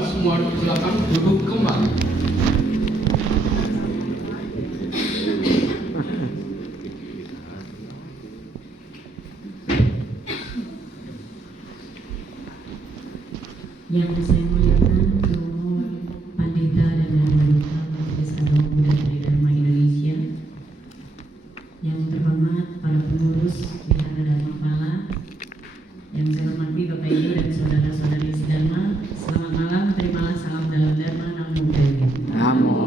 Bapak semua silakan duduk kembali. Yang saya muliakan Romo Pandita dan Dharma Majelis Agama Buddha dari Dharma Indonesia, yang terhormat para pengurus Wihara Dharma Pala, yang saya hormati Bapak Ibu dan saudara-saudari sedharma, selamat malam, terimalah salam dalam Dharma, Namo Buddhaya. Namo.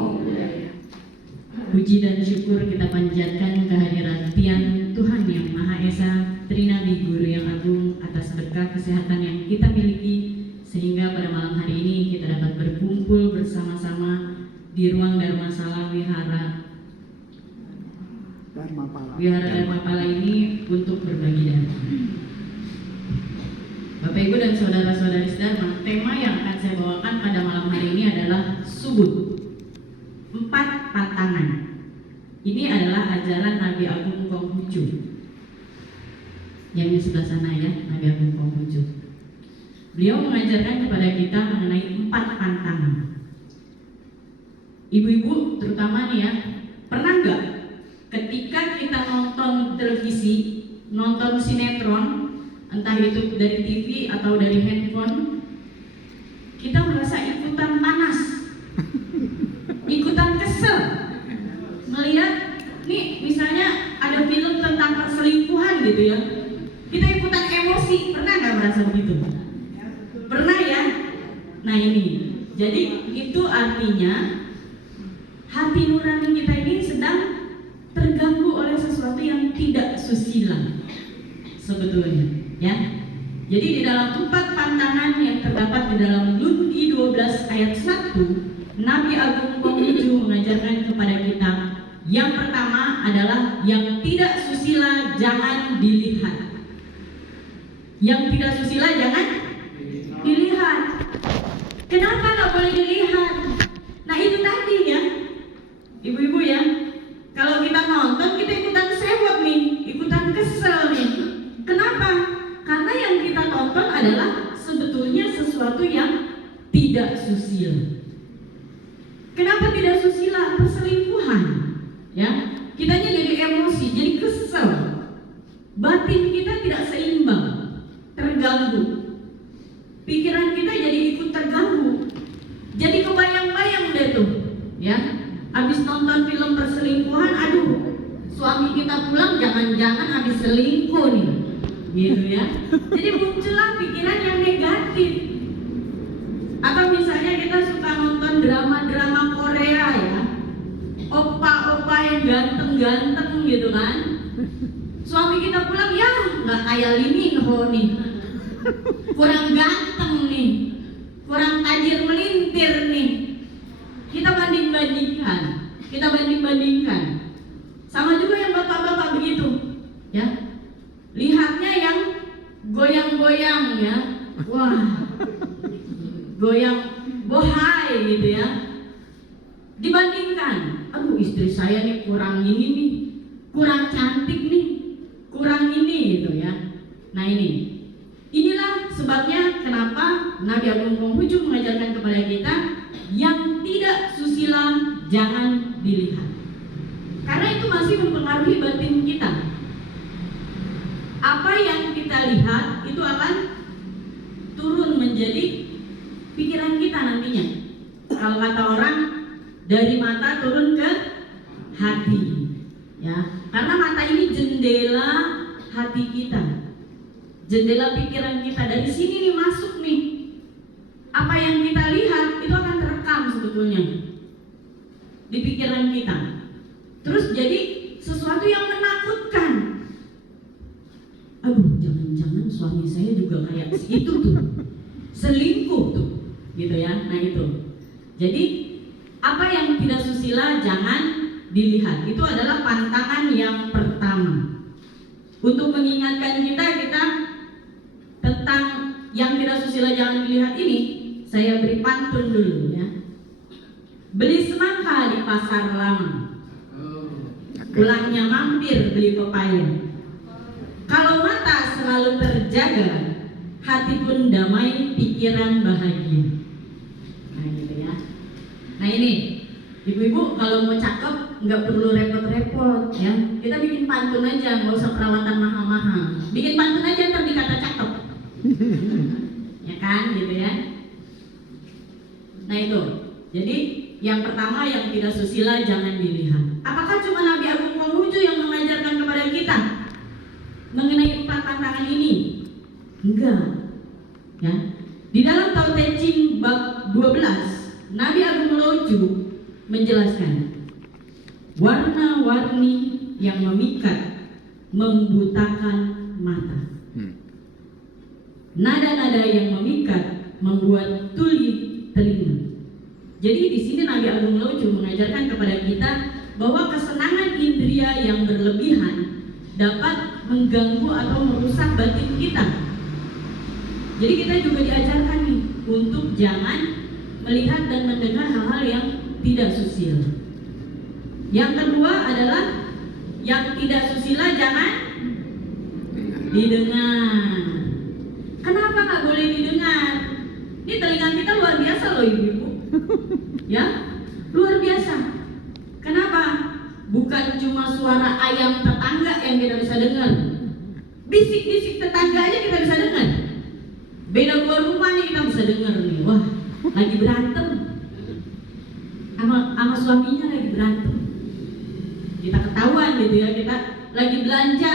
Puji dan syukur kita panjatkan kehadiran Tiang Tuhan Yang Maha Esa, Trinabi Guru yang Agung, atas berkah kesehatan yang kita miliki, sehingga pada malam hari ini kita dapat berkumpul bersama-sama di ruang Dharmasala Wihara Dharma Pala ini untuk berbagi dharma. Bapak Ibu dan saudara-saudari sedharma, tema yang akan saya bawakan pada malam hari ini adalah subut, 4 pantangan. Ini adalah ajaran Nabi Agung Konghucu yang di sebelah sana ya, Nabi Agung Konghucu. Beliau mengajarkan kepada kita mengenai 4 pantangan. Ibu-ibu terutama nih ya, pernah nggak ketika kita nonton televisi, nonton sinetron, entah itu dari TV atau dari handphone, kita merasa ikutan panas, ikutan kesel, melihat nih misalnya ada film tentang perselingkuhan gitu ya, kita ikutan emosi. Pernah nggak merasa begitu? Pernah ya? Nah ini, jadi itu artinya hati nurani kita ini sedang terganggu oleh sesuatu yang tidak susila sebetulnya ya. Jadi di dalam 4 pantangan yang terdapat di dalam Luki 12 ayat 1, Nabi Agung Konghucu mengajarkan kepada kita, yang pertama adalah yang tidak susila jangan dilihat. Yang tidak susila jangan dilihat. Kenapa nggak boleh dilihat? Nah itu tadi ya, ibu-ibu ya, kalau kita nonton kita ikutan sewot nih, ikutan kesel nih. Kenapa? Karena yang kita tonton adalah sebetulnya sesuatu yang tidak susila. Kenapa tidak susila? Perselingkuhan ya, kitanya jadi emosi, jadi kesel, batin kita tidak seimbang, terganggu. Pikiran kita jadi ikut terganggu, jadi kebayang-bayang deh tuh ya, habis nonton film perselingkuhan, aduh suami kita pulang jangan-jangan habis selingkuh nih gitu ya. Jadi muncullah pikiran yang negatif. Atau misalnya kita suka nonton drama-drama Korea ya, opa-opa yang ganteng-ganteng gitu kan, suami kita pulang ya nggak kayak Lee Min Ho nih, kurang ganteng nih, kurang tajir melintir nih. Kita banding-bandingkan. Sama juga yang bapak-bapak begitu ya, lihatnya yang goyang-goyang ya, wah goyang bohai gitu ya, dibandingkan, aduh istri saya nih kurang ini nih, kurang cantik nih, kurang ini gitu ya. Nah inilah sebabnya kenapa Nabi Agung Konghucu mengajarkan kepada kita yang tidak susila jangan dilihat, karena itu masih mempengaruhi batin kita. Apa yang kita lihat itu akan turun menjadi pikiran kita nantinya. Kalau kata orang, dari mata turun ke hati ya, karena mata ini jendela hati kita, jendela pikiran kita. Dari sini nih masuk nih, apa yang kita lihat itu akan terekam sebetulnya di pikiran kita, terus jadi sesuatu yang menakutkan. Aduh jangan-jangan suami saya juga kayak itu tuh, selingkuh tuh gitu ya. Nah itu, jadi apa yang tidak susila jangan dilihat, itu adalah pantangan yang pertama. Untuk mengingatkan kita tentang yang tidak susila jangan dilihat ini, saya beri pantun dulu ya. Beli semangka di pasar lama, pulangnya mampir beli pepaya. Kalau mata selalu terjaga, hati pun damai, pikiran bahagia. Nah ini, ibu-ibu kalau mau cakep nggak perlu repot-repot ya. Kita bikin pantun aja, nggak usah perawatan mahal-mahal. Bikin pantun aja ntar dikata cakep. Ya kan, gitu ya. Nah itu, jadi yang pertama yang tidak susila jangan dilihat. Apakah cuma Nabi Agung Konghucu yang mengajarkan kepada kita mengenai 4 tantangan ini? Enggak. Ya. Di dalam Tao Te Ching bab 12, Nabi Agung Konghucu menjelaskan warna-warni yang memikat membutakan mata. Nada-nada yang memikat membuat tuli telinga. Jadi di sini Nabi Agung Konghucu mengajarkan kepada kita bahwa kesenangan indria yang berlebihan dapat mengganggu atau merusak batin kita. Jadi kita juga diajarkan nih untuk jangan melihat dan mendengar hal-hal yang tidak susila. Yang kedua adalah yang tidak susila jangan didengar. Kenapa nggak boleh didengar? Ini telinga kita luar biasa loh ibu-ibu. Ya, luar biasa. Kenapa? Bukan cuma suara ayam tetangga yang kita bisa dengar. Bisik-bisik tetangga aja kita bisa dengar. Beda luar rumah nih kita bisa dengar nih. Wah, lagi berantem. Sama suaminya lagi berantem. Kita ketahuan gitu ya, kita lagi belanja.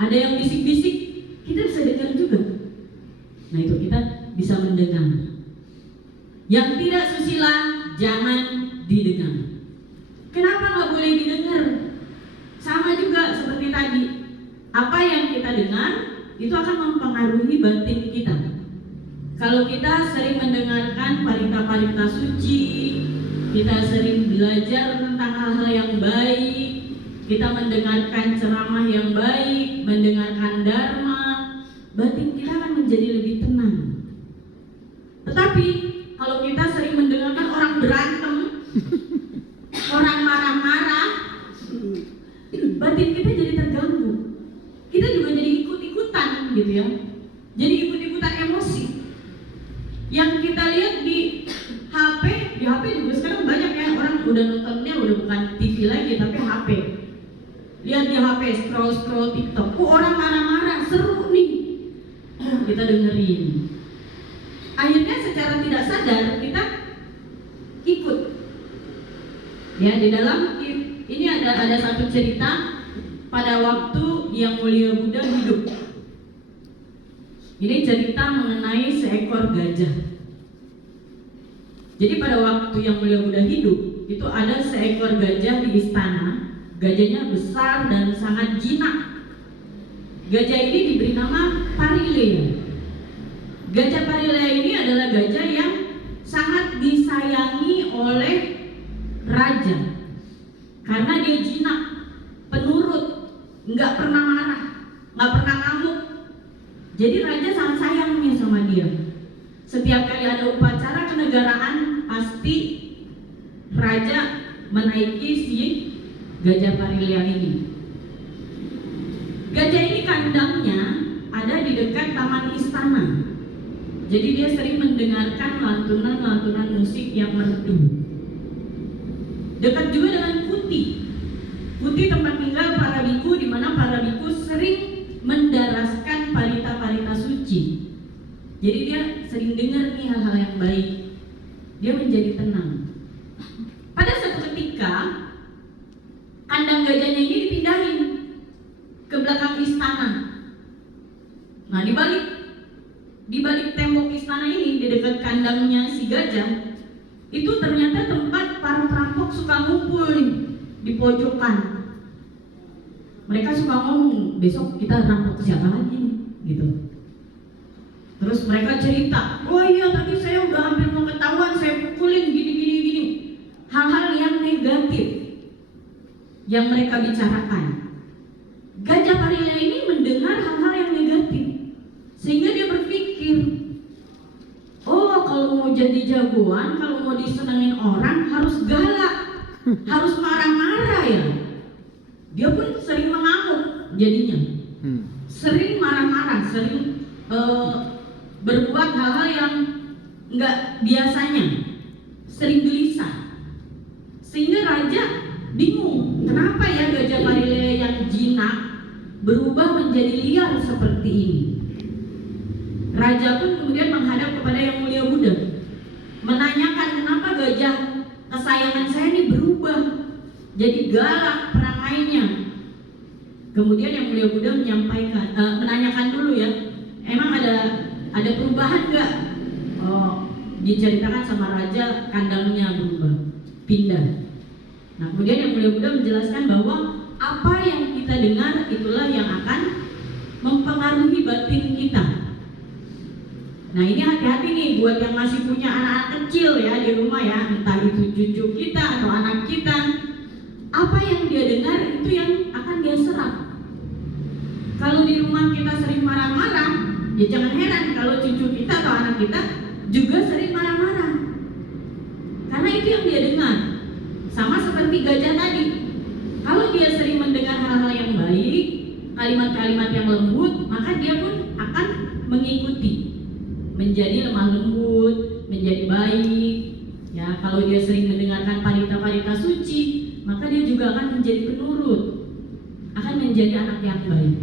Ada yang bisik-bisik, kita bisa dengar juga. Nah itu kita bisa mendengar. Yang tidak susila jangan didengar. Kenapa nggak boleh didengar? Sama juga seperti tadi. Apa yang kita dengar itu akan mempengaruhi batin kita. Kalau kita sering mendengarkan parita-parita suci, kita sering belajar tentang hal-hal yang baik, kita mendengarkan ceramah yang baik, mendengarkan dharma, batin kita akan menjadi lebih tenang. Tetapi kalau kita sering mendengarkan orang berantem, orang marah-marah, batin kita jadi terganggu. Kita juga jadi ikut-ikutan gitu ya. Jadi ikut-ikutan emosi. Yang kita lihat di HP juga sekarang banyak ya, orang udah nontonnya udah bukan TV lagi tapi HP. Lihat di HP, scroll TikTok. Orang marah-marah, seru nih. Kita dengerin. Akhirnya secara tidak sadar kita ikut. Ya, di dalam ini ada satu cerita pada waktu Yang Mulia Buddha hidup. Ini cerita mengenai seekor gajah. Jadi pada waktu Yang Mulia Buddha hidup, itu ada seekor gajah di istana. Gajahnya besar dan sangat jinak. Gajah ini diberi nama Parilea. Gajah Parilea ini adalah gajah yang sangat disayangi oleh raja. Karena dia jinak, penurut, nggak pernah marah, nggak pernah ngamuk. Jadi raja sangat sayang nih sama dia. Setiap kali ada upacara kenegaraan, pasti raja menaiki si gajah Parilea ini. Gajah ini kandangnya ada di dekat taman istana. Jadi dia sering mendengarkan lantunan-lantunan musik yang merdu. Dekat juga dengan kuti. Kuti tempat tinggal para biku, di mana para biku sering mendaraskan parita-parita suci. Jadi dia sering dengar nih hal-hal yang baik. Dia menjadi tenang. Pada suatu ketika kandang gajahnya ini dipindahin ke belakang istana. Nah, di balik tembok istana ini, di dekat kandangnya si gajah, itu ternyata tempat para perampok suka ngumpul nih di pojokan. Mereka suka ngomong, besok kita rampok siapa lagi nih, gitu. Terus mereka cerita, oh iya tadi saya udah hampir mau ketahuan, saya pukulin gini. Hal-hal yang negatif yang mereka bicarakan. Gajah Parilea ini mendengar hal-hal yang negatif, sehingga dia berpikir, oh kalau mau jadi jagoan, kalau mau disenangin orang harus galak, harus marah-marah ya. Dia pun sering mengamuk jadinya, sering marah-marah, sering berbuat hal-hal yang nggak biasanya, sering gelisah. Sehingga raja bingung, kenapa ya gajah Galilea yang jinak berubah menjadi liar seperti ini. Raja pun kemudian menghadap kepada Yang Mulia Buddha, menanyakan kenapa gajah kesayangan saya ini berubah jadi galak perangainya. Kemudian Yang Mulia Buddha menanyakan dulu ya, emang ada perubahan nggak? Oh, diceritakan sama raja kandangnya berubah, pindah. Nah, kemudian Yang Mulia Buddha menjelaskan bahwa apa yang kita dengar itulah yang akan mempengaruhi batin kita. Nah, ini hati-hati nih buat yang masih punya anak-anak kecil ya di rumah ya, entah itu cucu kita atau anak kita. Apa yang dia dengar itu yang akan dia serap. Kalau di rumah kita sering marah-marah, ya jangan heran kalau cucu kita atau anak kita juga sering marah-marah. Karena itu yang dia dengar. Sama seperti gajah tadi. Kalau dia sering mendengar hal-hal yang baik, kalimat-kalimat yang lembut, maka dia pun akan mengikuti. Menjadi lemah lembut, menjadi baik. Ya, kalau dia sering mendengarkan parita-parita suci, maka dia juga akan menjadi penurut, akan menjadi anak yang baik.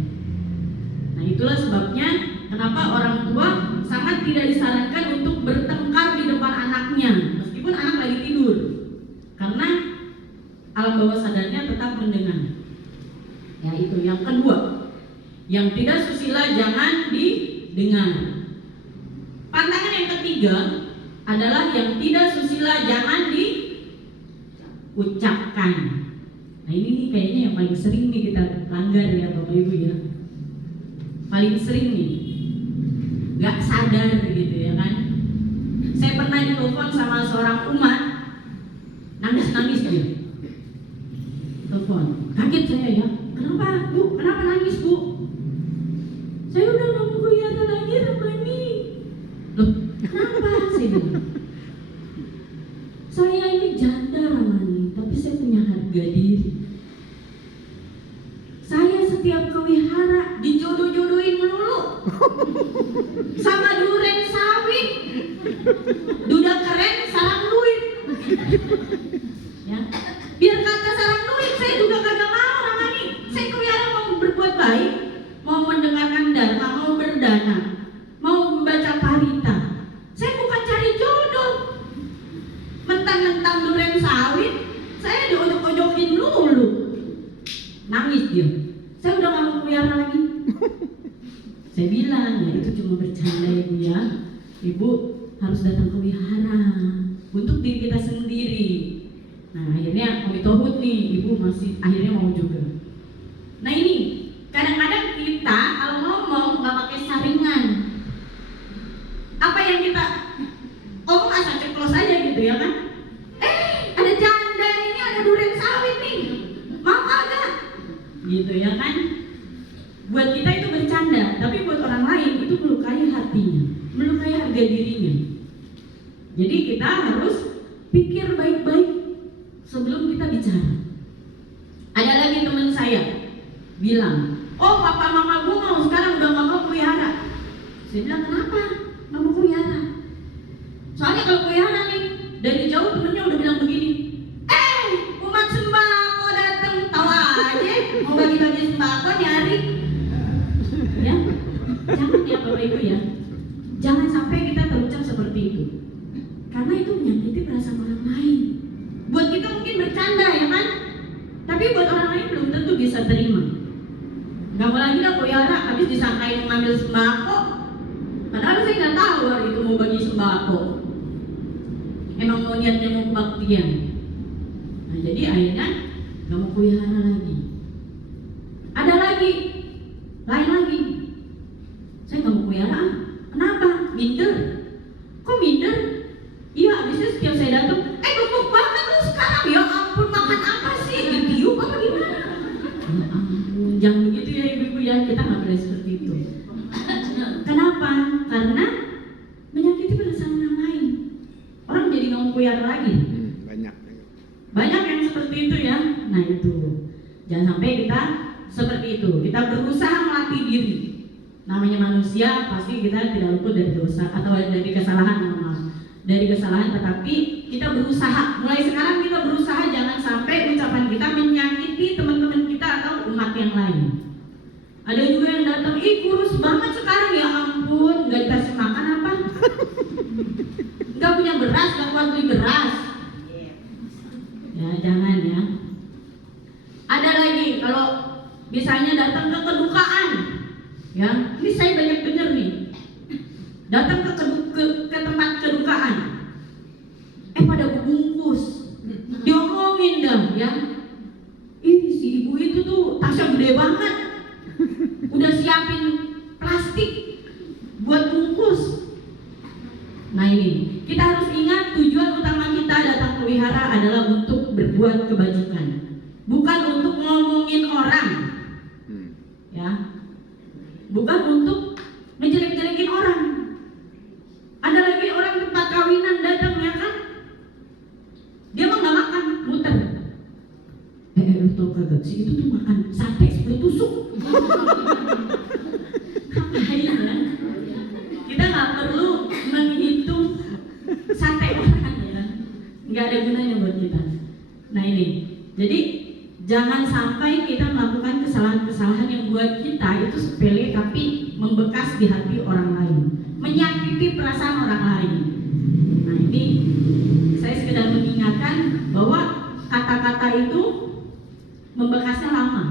Nah, itulah sebabnya kenapa orang tua sangat tidak disarankan untuk bertengkar di depan anaknya, meskipun anak lagi tidur, karena alam bawah sadarnya tetap mendengar. Ya, itu yang kedua, yang tidak susila jangan didengar. Pantangan yang ketiga adalah yang tidak susila jangan diucapkan. Nah, ini nih kayaknya yang paling sering nih kita langgar ya Bapak Ibu ya. Paling sering nih, nggak sadar gitu ya kan. Saya pernah ditelepon sama seorang umat, nangis-nangis dia. Telepon, kaget saya ya. Kenapa Bu? Kenapa nangis Bu? Saya udah nggak mau kelihatan lagi Ramani. Loh, kenapa? Saya bilang, saya ini janda Ramani, tapi saya punya harga diri. Saya setiap ke wihara dijodoh-jodohin melulu sama duren sawit, duda keren sarang duit. Ya, biar kata sarang duit saya juga kagak mau Ramani. Saya ke wihara mau berbuat baik, mau mendengarkan dharma, mau berdana, mau membaca parita. Saya bukan cari jodoh. Mentang-mentang duren sawit, saya diojok-ojokin dulu. Nangis dia. Saya udah gak mau pelihara lagi. Saya bilang, ya itu cuma bercanda Ibu ya. Ibu harus datang ke wihara untuk diri kita sendiri. Nah, akhirnya Komi Tohut nih, Ibu masih akhirnya mau juga. Nah, ini kadang-kadang kita kalau ngomong gak pakai saringan. Apa yang kita ngomong asal ceplos aja gitu ya kan? Ada janda ini, ada duren sawit nih, mau kagak? Gitu ya kan? Buat kita itu bercanda, tapi buat orang lain itu melukai hatinya, melukai harga dirinya. Jadi kita harus pikir baik-baik sebelum kita bicara. Ada lagi teman saya bilang, oh papa mama gue mau sekarang udah gak mau pelihara. Saya bilang kenapa? Gak mau pelihara. Soalnya kalau pelihara nih, dari jauh temennya udah bilang begini, umat sembako datang, tahu aja mau bagi-bagi sembako nyari. Ya, jangan ya Bapak Ibu ya, jangan sampai kita terucap seperti itu, karena itu menyakiti perasaan orang lain. Buat kita mungkin bercanda ya kan, tapi buat orang lain belum tentu bisa terima. Gak mau lagi dah pelihara, habis disangkain mengambil sembako, padahal saya nggak tahu hari itu mau bagi sembako. Emang mau niatnya mau kebaktian. Nah, jadi akhirnya gak mau pelihara lagi. Ada lagi, lain lagi. Saya gak mau pelihara. Kenapa? Minder. Kok minder? Iya, habisnya setiap saya datang, gemuk banget lu sekarang. Ya ampun, makan apa sih? Ditiup apa gimana? Ya ampun, jangan begitu ya ibu-ibu ya. Kita gak boleh seperti itu. Kenapa? Karena menyakiti perasaan orang lain. Orang jadi nggak mau pelihara lagi. Banyak yang seperti itu ya. Nah itu, jangan sampai kita seperti itu. Kita berusaha melatih diri. Namanya manusia, pasti kita tidak luput dari dosa atau dari kesalahan, dari kesalahan. Tetapi kita berusaha, mulai sekarang kita berusaha jangan sampai ucapan kita menyakiti teman-teman kita atau umat yang lain. Ada juga yang datang, ih kurus banget sekarang, ya ampun, nggak dikasih makan apa? Nggak punya beras, nggak kuat beli beras. Ya jangan ya. Ada lagi kalau misalnya datang ke kedukaan, ya ini saya banyak dengar nih, datang ke tempat kedukaan, pada bungkus, diomongin dah ya, ini si ibu itu tuh tasnya gede banget, udah siapin plastik buat bungkus. Nah ini kita harus ingat tujuan utama kita datang ke wihara adalah untuk berbuat kebajikan, bukan untuk ngomongin orang, ya, bukan untuk ngejelek-jelekin orang. Ada lagi orang tempat kawinan datang ya kan, dia mah nggak makan, muter. Lu tau kagak sih itu tuh makan sate 10 tusuk. Ngapain ya? Kita nggak perlu menghitung sate orang ya, nggak ada gunanya buat kita. Nah ini, jadi jangan sampai kita melakukan kesalahan-kesalahan yang buat kita itu sepele tapi membekas di hati orang lain, menyakiti perasaan orang lain. Nah ini saya sekedar mengingatkan bahwa kata-kata itu membekasnya lama,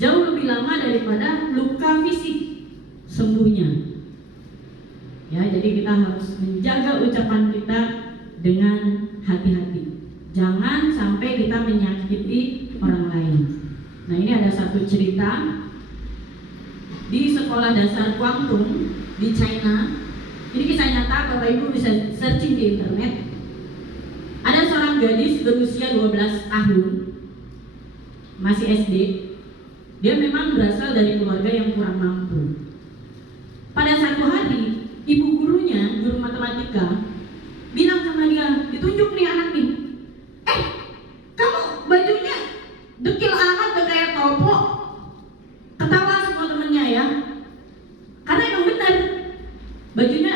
jauh lebih lama daripada luka fisik sembuhnya. Ya, jadi kita harus menjaga ucapan kita dengan hati-hati. Jangan sampai kita menyakiti orang lain. Nah ini ada satu cerita di sekolah dasar Guangdong di China. Ini kisah nyata, Bapak Ibu bisa searching di internet. Ada seorang gadis berusia 12 tahun, masih SD. Dia memang berasal dari keluarga yang kurang mampu. Pada satu hari, ibu gurunya, guru matematika, bilang sama dia, ditunjuk nih anak nih, kamu bajunya dekil amat udah kayak topo. Ketawa semua temennya ya, karena emang benar bajunya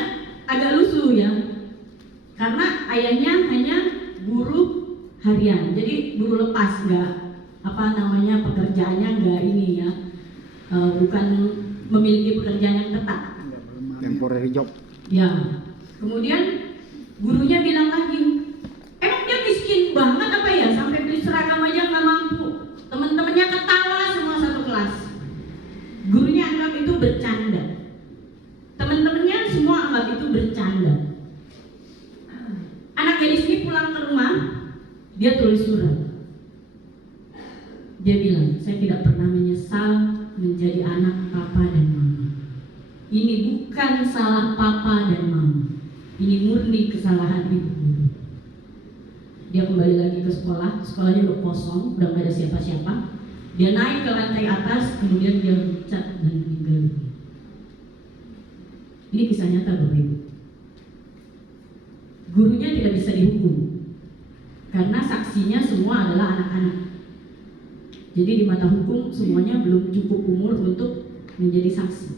agak lusuh ya, karena ayahnya hanya guru harian, jadi guru lepas, nggak pekerjaannya nggak ini ya, bukan memiliki pekerjaan yang tetap, temporary job ya. Kemudian gurunya bilang lagi, emang dia miskin banget apa ya, sampai beli seragam aja nggak mampu. Teman-temannya ketawa semua satu kelas. Gurunya anggap itu bercanda, teman-temannya semua anggap itu bercanda. Anak gadis ini pulang ke rumah, dia tulis surat. Dia bilang, saya tidak pernah menyesal menjadi anak papa dan mama. Ini bukan salah papa dan mama, ini murni kesalahan ibu guru. Dia kembali lagi ke sekolah, sekolahnya udah kosong, udah gak ada siapa-siapa. Dia naik ke lantai atas, kemudian dia loncat dan meninggal. Ini kisah nyata Bapak Ibu. Gurunya tidak bisa dihukum karena saksinya semua adalah anak-anak. Jadi di mata hukum semuanya belum cukup umur untuk menjadi saksi.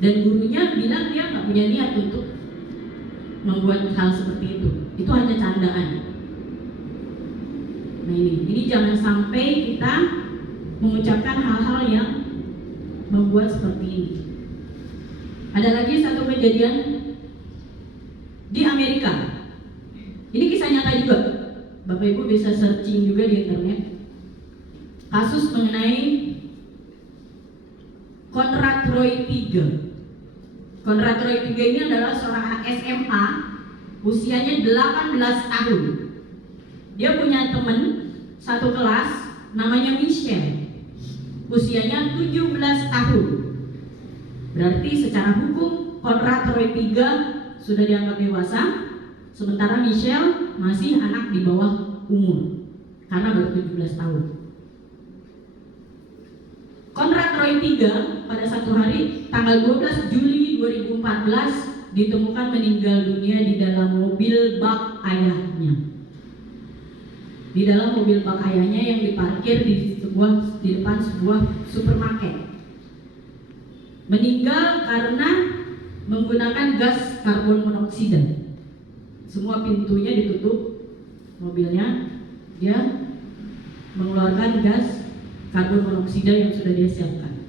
Dan gurunya bilang dia nggak punya niat untuk membuat hal seperti itu. Itu hanya candaan. Nah ini jangan sampai kita mengucapkan hal-hal yang membuat seperti ini. Ada lagi satu kejadian di Amerika. Ini kisah nyata juga. Bapak Ibu bisa searching juga di internet. Kasus mengenai Conrad Roy III. Conrad Roy III ini adalah seorang anak SMA, usianya 18 tahun. Dia punya teman satu kelas namanya Michelle, usianya 17 tahun. Berarti secara hukum Conrad Roy III sudah dianggap dewasa, sementara Michelle masih anak di bawah umur karena baru 17 tahun. Conrad Roy III pada satu hari tanggal 12 Juli 2014 ditemukan meninggal dunia di dalam mobil bak ayahnya. Di dalam mobil bak ayahnya yang diparkir di depan sebuah supermarket. Meninggal karena menggunakan gas karbon monoksida. semua pintunya ditutup mobilnya, dia mengeluarkan gas karbon monoksida yang sudah dia siapkan.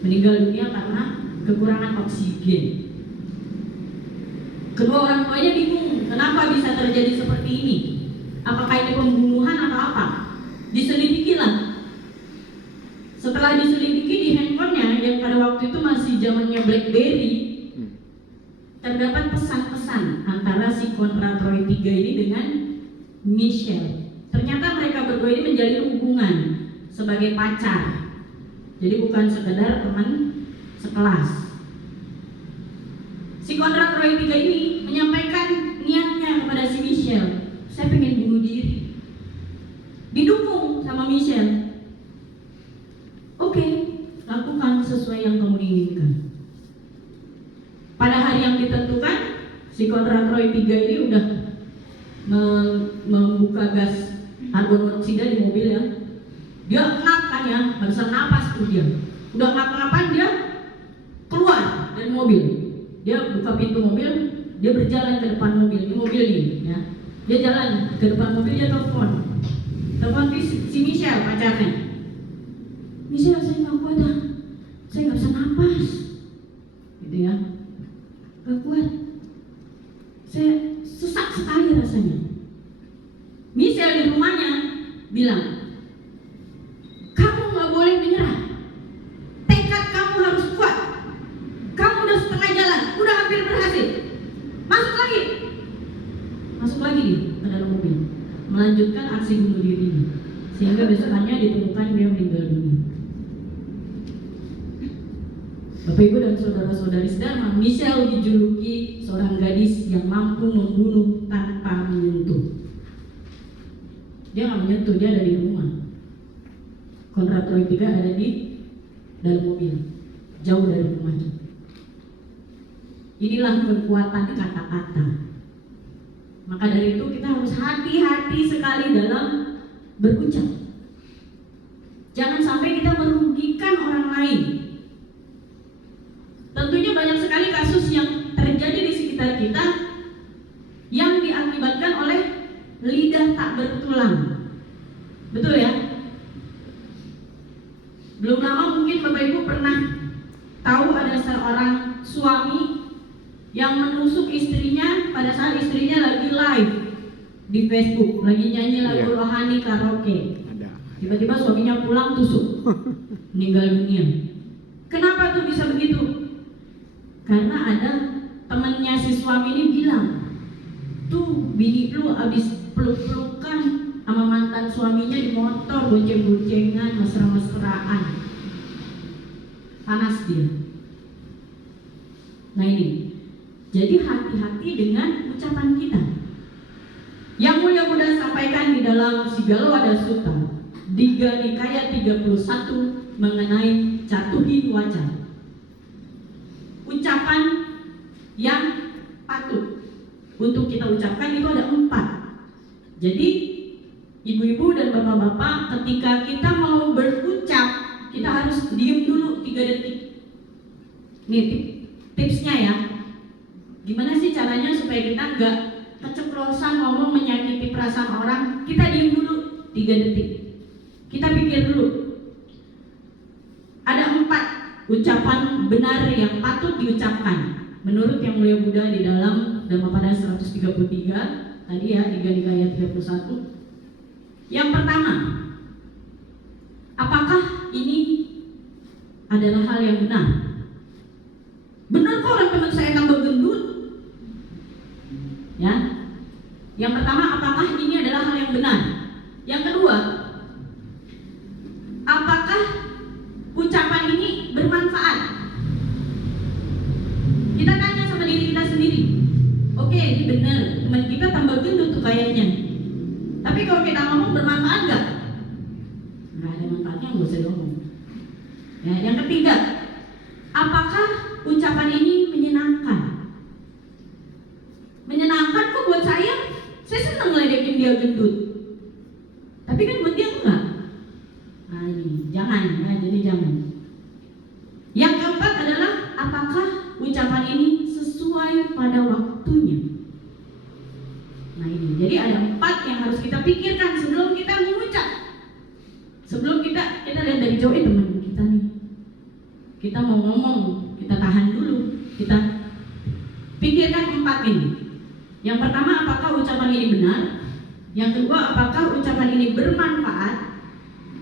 Meninggal dunia karena kekurangan oksigen. Kedua orang tuanya bingung, kenapa bisa terjadi seperti ini? Apakah ini pembunuhan atau apa? Diselidikilah. Setelah diselidiki di handphonenya yang pada waktu itu masih zamannya BlackBerry, terdapat pesan-pesan antara si Konrad Roy 3 ini dengan Michelle. Ternyata mereka berdua ini menjalin hubungan sebagai pacar. Jadi bukan sekedar teman sekelas. Si Konrad Roy 3 ini menyampaikan niatnya kepada si Michelle. Saya pengen bunuh diri. Didukung sama Michelle. Oke, lakukan sesuai yang kamu inginkan. Pada hari yang ditentukan, si Konrad Roy 3 ini udah membuka gas karbon monoksida di mobil ya. Dia ngap kan ya, barusan napas tuh dia. Udah ngap-ngapan dia keluar dari mobil. Dia buka pintu mobil, dia berjalan ke depan mobil. Ini mobil nih ya. Dia jalan ke depan mobil, dia telepon si Michelle pacarnya. Michelle, saya nggak kuat ah, saya nggak bisa napas, gitu ya. Gak kuat, saya sesak sekali rasanya. Michelle di rumahnya bilang, kamu gak boleh menyerah, tekad kamu harus kuat. Kamu udah setengah jalan, udah hampir berhasil. Masuk lagi dia ke dalam mobil, melanjutkan aksi bunuh dirinya. Sehingga besokannya ditemukan dia meninggal dunia. Bapak Ibu dan saudara-saudari sedang, Michelle dijuluki seorang gadis yang mampu membunuh tanpa menyentuh. Dia nggak menyentuh, dia ada di rumah. Konrad Roy 3 ada di dalam mobil, jauh dari rumahnya. Inilah kekuatan kata-kata. Maka dari itu kita harus hati-hati sekali dalam berucap. Jangan sampai kita merugikan orang lain. Tentunya banyak sekali kasus yang terjadi di sekitar kita yang diakibatkan oleh lidah tak bertulang. Betul ya? Belum lama mungkin Bapak Ibu pernah tahu ada seorang suami yang menusuk istrinya pada saat istrinya lagi live di Facebook, lagi nyanyi lagu rohani karaoke. Tiba-tiba suaminya pulang tusuk, meninggal dunia. Kenapa tuh bisa begitu? Karena ada temannya si suami ini bilang, tuh bini lu abis peluk-pelukan sama mantan suaminya di motor, bonceng-boncengan, mesra-mesraan. Panas dia. Nah ini, jadi hati-hati dengan ucapan kita. Yang mulia Buddha sampaikan di dalam Sigalowada Sutta Digha Nikaya 31 mengenai catuhi waca. Ucapan yang patut untuk kita ucapkan itu ada 4. Jadi ibu-ibu dan bapak-bapak, ketika kita mau berucap, kita harus diam dulu 3 detik. Nih tipsnya ya. Gimana sih caranya supaya kita nggak keceplosan ngomong menyakiti perasaan orang? Kita diam dulu 3 detik. Kita pikir dulu. Ada 4 ucapan benar yang patut diucapkan menurut Yang Mulia Buddha di dalam Dhammapada 133 tadi ya, Digha Nikaya 31. Yang pertama, apakah ini adalah hal yang benar? Benar kok orang teman saya tambah gendut. Ya. Yang pertama, apakah ini adalah hal yang benar? Yang kedua, apakah ucapan ini bermanfaat? Kita tanya sama diri kita sendiri. Oke, ini benar, teman kita tambah gendut tuh kayaknya. Tapi kalau kita ngomong bermanfaat nggak? Nggak ada manfaatnya, nggak usah ngomong. Ya, yang ketiga, apakah ucapan ini menyenangkan? Menyenangkan kok buat saya senang ngeledekin dia gendut. Tapi kan buat dia enggak. Nah ini, jangan, nah, jadi jangan. Yang keempat adalah apakah ucapan ini sesuai pada waktunya? lihat dari jauh teman kita nih. Kita mau ngomong, kita tahan dulu. Kita pikirkan 4 ini. Yang pertama, apakah ucapan ini benar? Yang kedua, apakah ucapan ini bermanfaat?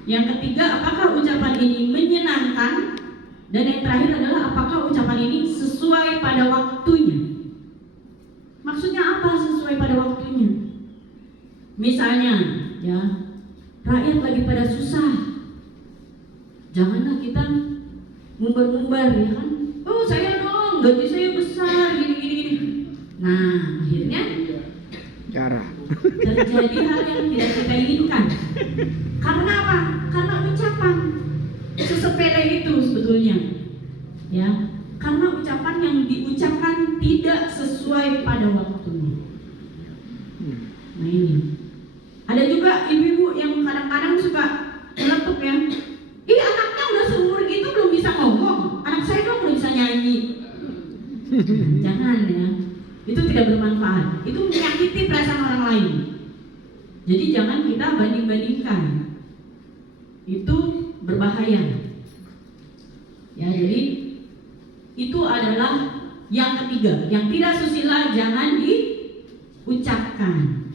Yang ketiga, apakah ucapan ini menyenangkan? Dan yang terakhir adalah apakah ucapan ini sesuai pada waktunya? Maksudnya apa sesuai pada waktunya? Misalnya, ya, rakyat lagi pada susah. Janganlah kita ngumbar-ngumbar, ya kan? Oh, saya dong, gaji saya besar, gini-gini. Nah, akhirnya terjadi hal yang tidak kita inginkan. Karena apa? Karena ucapan sesepele itu sebetulnya, ya. Karena ucapan yang diucapkan tidak sesuai pada waktunya. Nah ini. Ada juga ibu-ibu yang kadang-kadang suka meletup ya. Ih, anaknya udah seumur gitu belum bisa ngomong. Anak saya dong belum bisa nyanyi. Jangan ya. Itu tidak bermanfaat. Itu menyakiti perasaan orang lain. Jadi jangan kita banding-bandingkan. Itu berbahaya. Ya, jadi itu adalah yang ketiga. Yang tidak susila jangan diucapkan.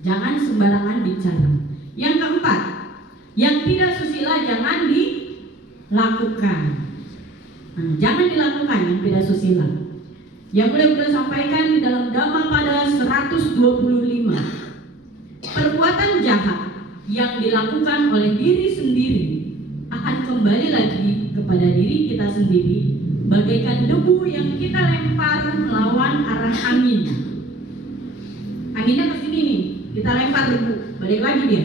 Jangan sembarangan bicara. Yang keempat, yang tidak susila jangan dilakukan. Nah, jangan dilakukan yang tidak susila. Yang beliau sampaikan di dalam Dhamma pada 125. Perbuatan jahat yang dilakukan oleh diri sendiri akan kembali lagi kepada diri kita sendiri bagaikan debu yang kita lempar melawan arah angin. Anginnya ke sini nih, kita lempar debu, balik lagi dia.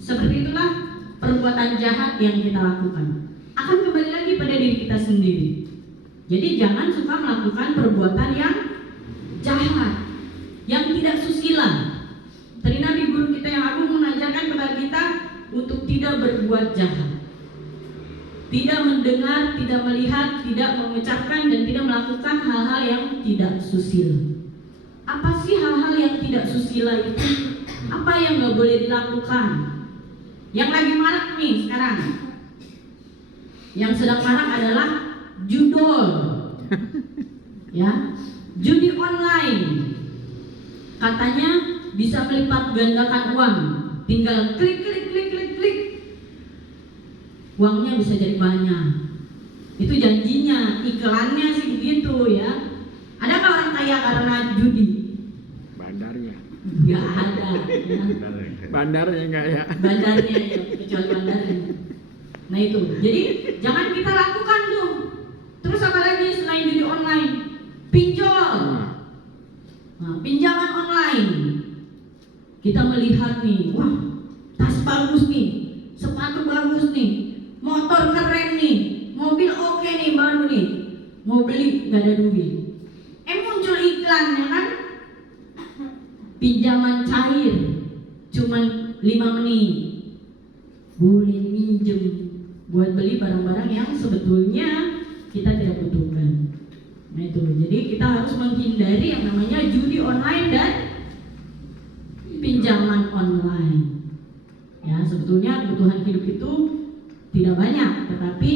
Seperti itulah perbuatan jahat yang kita lakukan akan kembali lagi pada diri kita sendiri. Jadi jangan suka melakukan perbuatan yang jahat, yang tidak susila. Tadi Nabi guru kita yang agung mengajarkan kepada kita untuk tidak berbuat jahat, tidak mendengar, tidak melihat, tidak mengucapkan, dan tidak melakukan hal-hal yang tidak susila. Apa sih hal-hal yang tidak susila itu? Apa yang nggak boleh dilakukan? Yang lagi marak nih sekarang, yang sedang marak adalah judol, ya, judi online. Katanya bisa melipat gandakan uang, tinggal klik, uangnya bisa jadi banyak. Itu janjinya, iklannya sih begitu ya. Ada nggak orang kaya karena judi? Bandarnya. Nggak ada. Ya. Bandarnya enggak ya? Bandarnya ya, kecuali bandarnya. Nah itu, jadi jangan kita lakukan tuh. Terus apa lagi selain judi online? Pinjol. Nah, pinjaman online. Kita melihat nih, wah, tas bagus nih, sepatu bagus nih, motor keren nih, mobil oke nih, baru nih, mau beli nggak ada duit. Muncul iklan ya kan? Pinjaman cair, cuman 5 menit, boleh minjem buat beli barang-barang yang sebetulnya kita tidak butuhkan. Nah itu, jadi kita harus menghindari yang namanya judi online dan pinjaman online. Ya, sebetulnya kebutuhan hidup itu tidak banyak, tetapi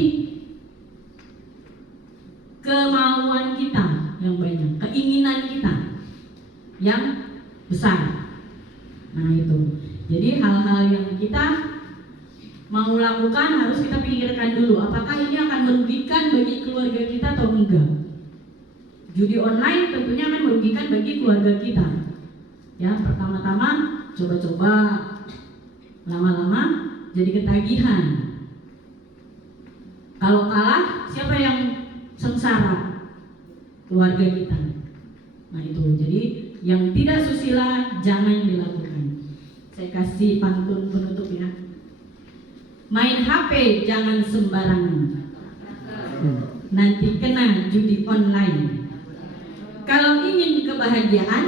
kemauan kita yang banyak, keinginan kita yang besar. Nah itu, jadi hal-hal yang kita mau lakukan harus kita pikirkan dulu, apakah ini akan merugikan bagi keluarga kita atau enggak. Judi online tentunya akan merugikan bagi keluarga kita. Ya, pertama-tama coba-coba, lama-lama jadi ketagihan. Kalau kalah, siapa yang sengsara? Keluarga kita. Nah itu, jadi yang tidak susila jangan dilakukan. Saya kasih pantun penutup ya. Main HP jangan sembarangan, nanti kena judi online. Kalau ingin kebahagiaan,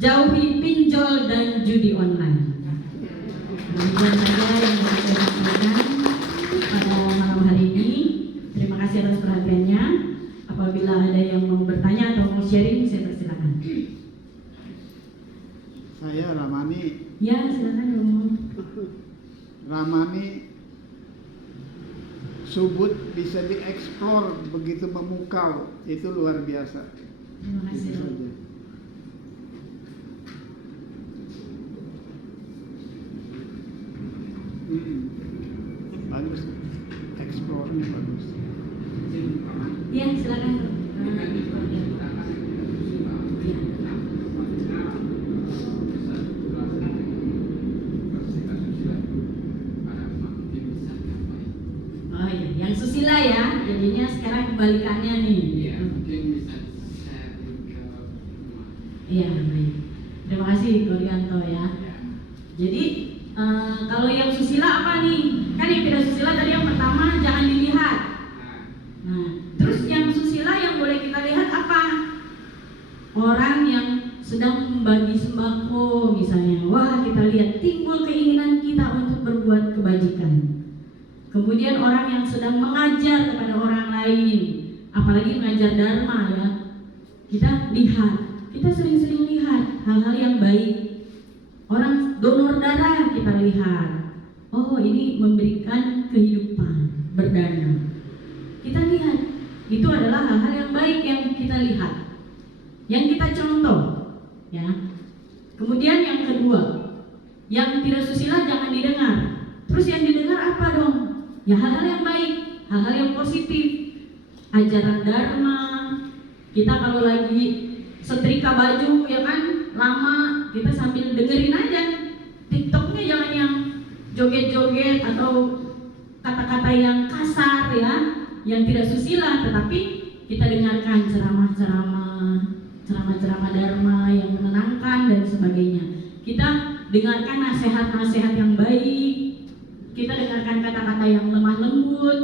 jauhi pinjol dan judi online. Demikian saja yang bisa saya sampaikan pada malam hari ini. Terima kasih atas perhatiannya. Apabila ada yang mau bertanya atau mau sharing, saya persilakan. Saya Ramani. Ya, silakan Romo. Ramani Subud bisa dieksplor begitu memukau, itu luar biasa. Terima kasih. Itu saja. Bagus, eksplornya bagus. Ya, silakan. Oh iya, yang susila ya, jadinya sekarang kebalikannya nih. Iya, mungkin bisa sharing ke semua. Iya, baik. Terima kasih Gorianto ya. Jadi kalau yang susila apa nih? Kan yang tidak susila tadi yang pertama jangan dilihat. Nah, terus yang susila yang boleh kita lihat apa? Orang yang sedang membagi sembako misalnya. Wah, kita lihat timbul keinginan kita untuk berbuat kebajikan. Kemudian orang yang sedang mengajar kepada orang lain, apalagi mengajar dharma ya. Kita lihat, kita sering-sering lihat hal-hal yang baik. Orang donor darah kita lihat, oh ini memberikan kehidupan, berdana. Kita lihat, itu adalah hal-hal yang baik yang kita lihat, yang kita contoh, ya. Kemudian yang kedua, yang tidak susila jangan didengar. Terus yang didengar apa dong? Ya hal-hal yang baik, hal-hal yang positif, ajaran dharma. Kita kalau lagi setrika baju ya kan lama, kita sambil dengerin aja. TikToknya jangan yang joget-joget atau kata-kata yang kasar ya, yang tidak susila, tetapi kita dengarkan ceramah dharma yang menenangkan dan sebagainya. Kita dengarkan nasihat-nasihat yang baik, kita dengarkan kata-kata yang lemah lembut,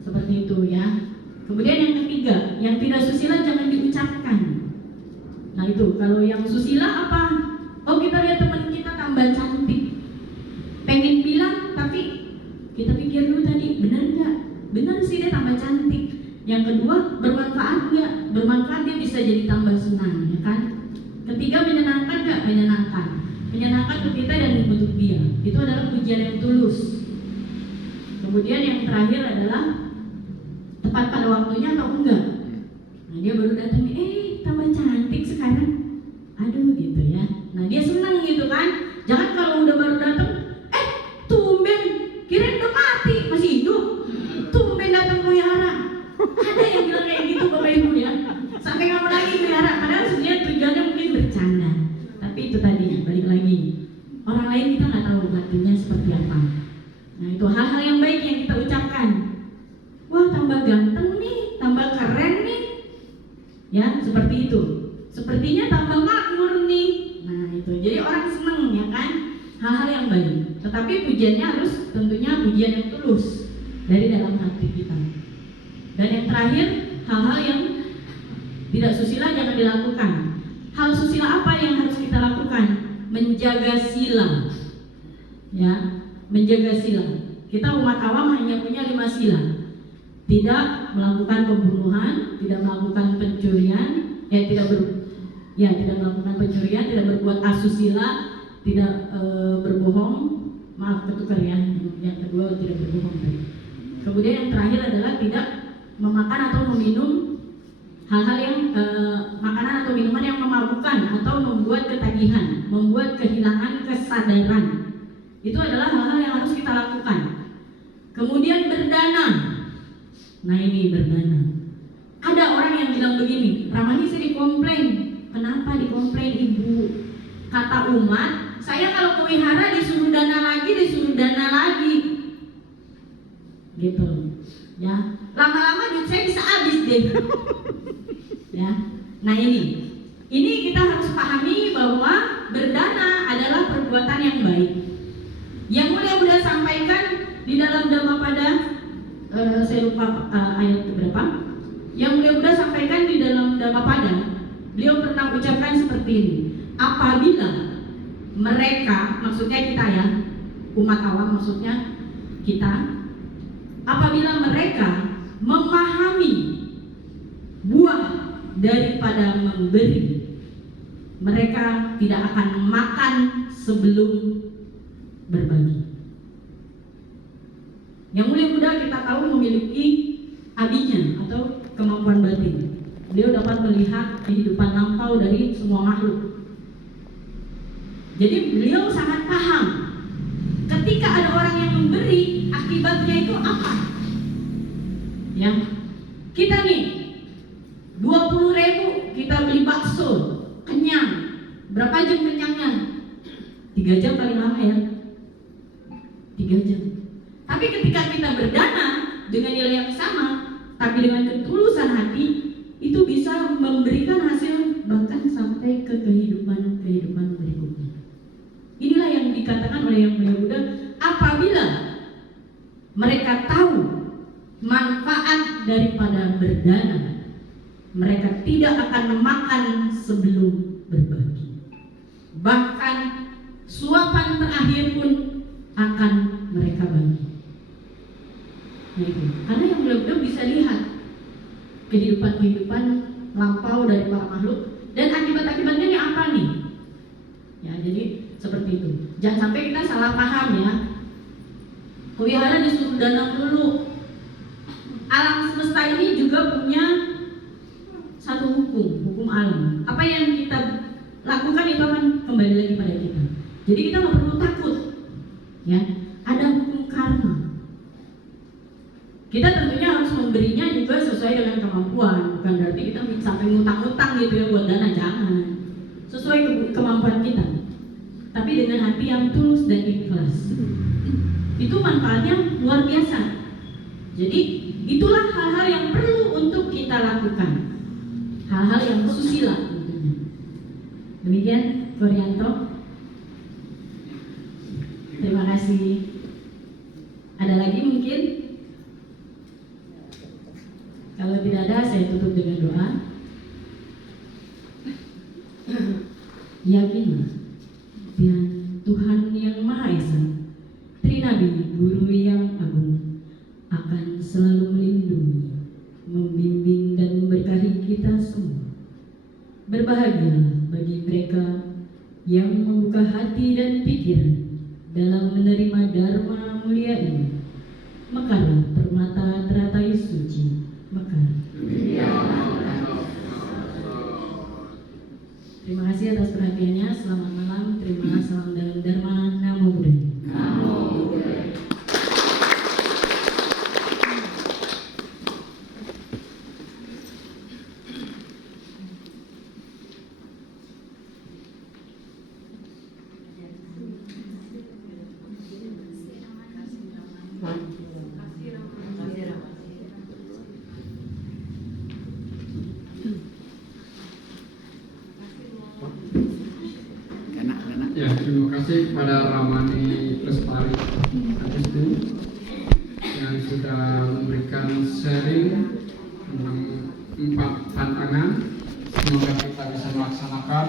seperti itu ya. Kemudian yang ketiga, yang tidak susila jangan diucapkan. Nah itu, kalau yang susila apa? Oh kita lihat teman kita tambah cantik, pengen bilang tapi kita pikir dulu tadi benar nggak? Benar sih dia tambah cantik. Yang kedua bermanfaat nggak? Bermanfaat dia bisa jadi tambah senang, ya kan? Ketiga menyenangkan nggak? Menyenangkan. Menyenangkan untuk kita dan untuk dia. Itu adalah pujian yang tulus. Kemudian yang terakhir adalah tepat pada waktunya atau enggak. Nah dia baru datang, tambah cantik sekarang. Aduh gitu ya. Nah dia senang gitu kan. Jangan kalau udah baru datang, tumben, kirain udah mati, masih hidup. Tumben datang pelihara. Ada yang bilang kayak gitu Bapak Ibu ya. Sampai kamu lagi pelihara, padahal sebenarnya tujuannya mungkin bercanda. Tapi itu tadi, balik lagi. Orang lain kita nggak tahu hatinya seperti apa. Nah itu hal-hal yang baik yang kita ucapkan. Wah tambah ganteng nih, tambah keren nih. Ya seperti itu. Sepertinya tambah makmur nih. Nah itu, jadi orang seneng ya kan. Hal-hal yang baik. Tetapi pujiannya harus tentunya pujian yang tulus dari dalam hati kita. Dan yang terakhir, hal-hal yang tidak susila jangan dilakukan. Hal susila apa yang harus kita lakukan? Menjaga sila. Ya, menjaga sila. Kita umat awam hanya punya 5 sila. Tidak melakukan pembunuhan, tidak melakukan pencurian, tidak melakukan pencurian, tidak berbuat asusila, tidak berbohong. Maaf ketukar ya. Yang kedua tidak berbohong. Kemudian yang terakhir adalah tidak memakan atau meminum hal-hal yang makanan atau minuman yang memabukkan atau membuat ketagihan, membuat kehilangan kesadaran. Itu adalah hal-hal yang harus kita lakukan. Kemudian berdana. Nah ini berdana. Ada orang yang bilang begini, Ramani saya dikomplain. Kenapa dikomplain Ibu? Kata umat, saya kalau pelihara disuruh dana lagi. Gitu. Ya. Lama-lama duit saya bisa habis deh. Ya. Nah ini kita harus pahami bahwa berdana adalah perbuatan yang baik. Yang Mulia Buddha sampaikan di dalam Dhammapada, saya lupa ayat berapa. Yang Mulia Buddha sampaikan di dalam Dhammapada, beliau pernah ucapkan seperti ini. Apabila mereka, maksudnya kita ya, umat awam maksudnya kita, apabila mereka memahami buah daripada memberi, mereka tidak akan makan sebelum berbagi. Yang Mulia Buddha juga kita tahu memiliki abinya atau kemampuan batin. Beliau dapat melihat kehidupan lampau dari semua makhluk. Jadi beliau sangat paham ketika ada orang yang memberi, akibatnya itu apa. Ya, kita nih 20.000 kita beli bakso, kenyang. Berapa jam kenyangnya? 3 jam paling lama ya. 3 jam. Tapi ketika kita berdana dengan nilai yang sama, tapi dengan ketulusan hati, itu bisa memberikan hasil bahkan sampai ke kehidupan berikutnya. Inilah yang dikatakan oleh Yang Mulia Buddha, apabila mereka tahu manfaat daripada berdana, mereka tidak akan memakan sebelum berbagi. Bahkan suapan terakhir pun akan mereka bagi. Nah itu, karena Yang Mulia Buddha bisa lihat kehidupan lampau dari para makhluk dan akibat-akibatnya ini apa nih? Ya, jadi seperti itu. Jangan sampai kita salah paham ya. Kewihara disuruh dana dulu. Alam semesta ini juga punya satu hukum alam. Apa yang kita lakukan itu akan kembali lagi pada kita. Jadi kita nggak perlu takut. Ya, ada hukum karma. Kita tentunya harus memberinya juga sesuai dengan kemampuan. Bukan berarti kita sampai ngutang-ngutang gitu ya buat dana, jangan. Sesuai kemampuan kita. Tapi dengan hati yang tulus dan ikhlas. Itu manfaatnya luar biasa. Jadi itulah hal-hal yang perlu untuk kita lakukan. Hal-hal yang susila tentunya. Demikian Koryanto. Terima kasih. Ada lagi mungkin? Kalau tidak ada, saya tutup dengan doa. Yakinlah dan Tuhan yang Maha Esa, Trinabi Guru yang Agung, akan selalu melindungi, membimbing dan memberkahi kita semua. Berbahagialah bagi mereka yang membuka hati dan pikiran dalam menerima Dharma mulia ini. Mekarlah permata teratai suci, mekar. Terima kasih atas perhatiannya. Selamat malam. Terima kasih. Salam dalam Dharma. Namo Buddhaya. Namo Buddhaya. Ya, terima kasih kepada Ramani Lestari Adistu yang sudah memberikan sharing tentang 4 tantangan. Semoga kita bisa melaksanakan